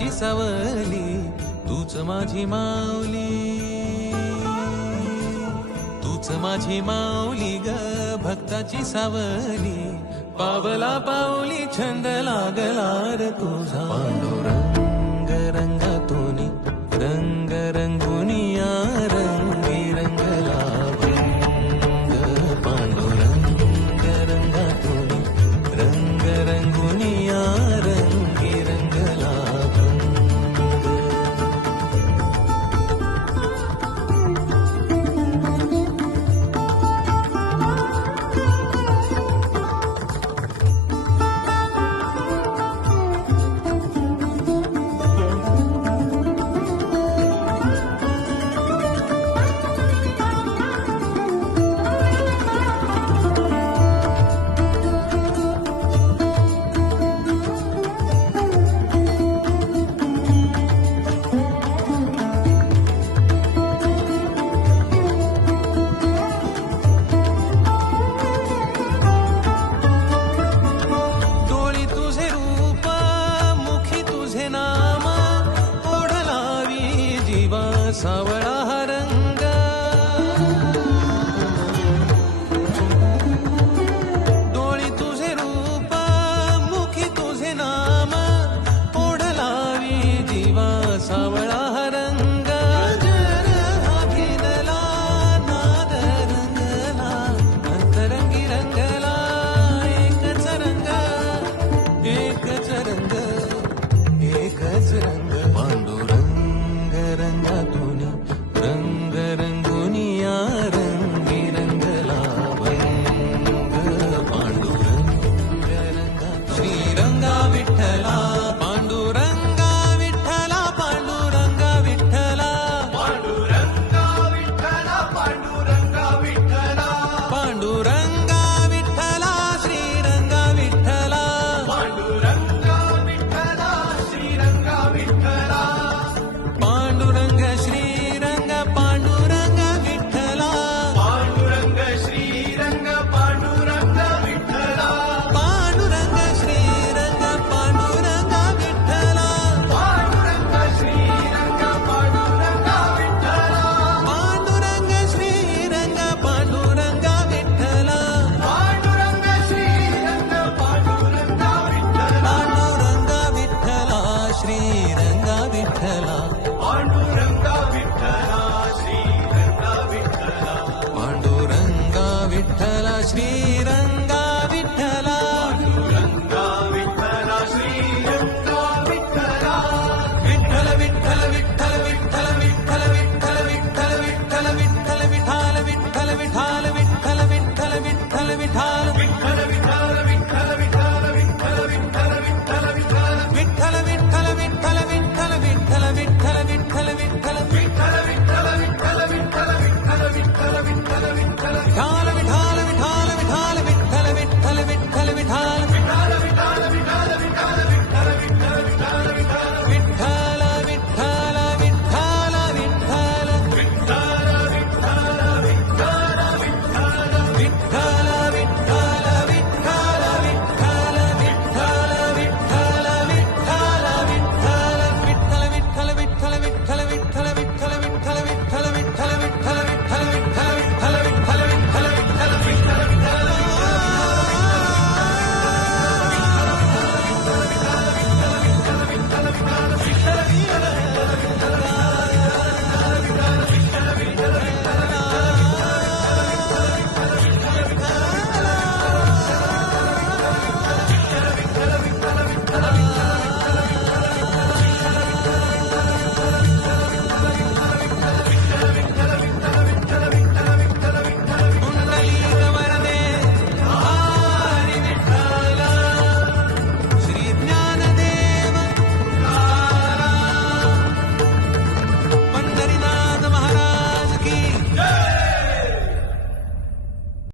भक्ताची सावली, तूच माझी माऊली, तूच माझी माऊली ग भक्ताची सावली. पावला पाऊली छंद लागला रे तुझा. पांडुरंग रंगातून रंग रंगुनिया रंगी रंगला भंग. पांडुरंग रंगातून रंग रंगुनिया रंगी रंगला भंग. सावळा हा रंग, डोळी तुझे रूप मुखी तुझे नाम, ओढ लावी जीवा सावळा हा रंग. घेतला नाद रंगला, अंतरंगी रंगला, एकच रंग, एकच रंग, एकच रंग. पांडुरंग रंगातून रंग रंगुनिया रंगी रंगला भंग. पांडुरंग रंगा श्रीरंगा विठ्ठला, पांडुरंगा विठ्ठला, पांडुरंगा विठ्ठला, पांडुरंगा विठ्ठला, पांडुरंगा विठ्ठला, पांडुरंगा विठ्ठला, श्रीरंगा विठ्ठला, पांडुरंगा विठ्ठला, श्रीरंगा विठ्ठला, पांडुरंग श्रीरंग पांडुरंग विठ्ठला, पांडुरंग श्रीरंग पांडुरंग विठ्ठला, पांडुरंग श्रीरंग पांडुरंग विठ्ठला, पांडुरंग श्रीरंग पांडुरंग विठ्ठला, पांडुरंग श्रीरंग पांडुरंग विठ्ठला, पांडुरंग श्रीरंग पांडुरंग विठ्ठला, पांडुरंग विठ्ठला, श्रीरंग विठ्ठला, पांडुरंग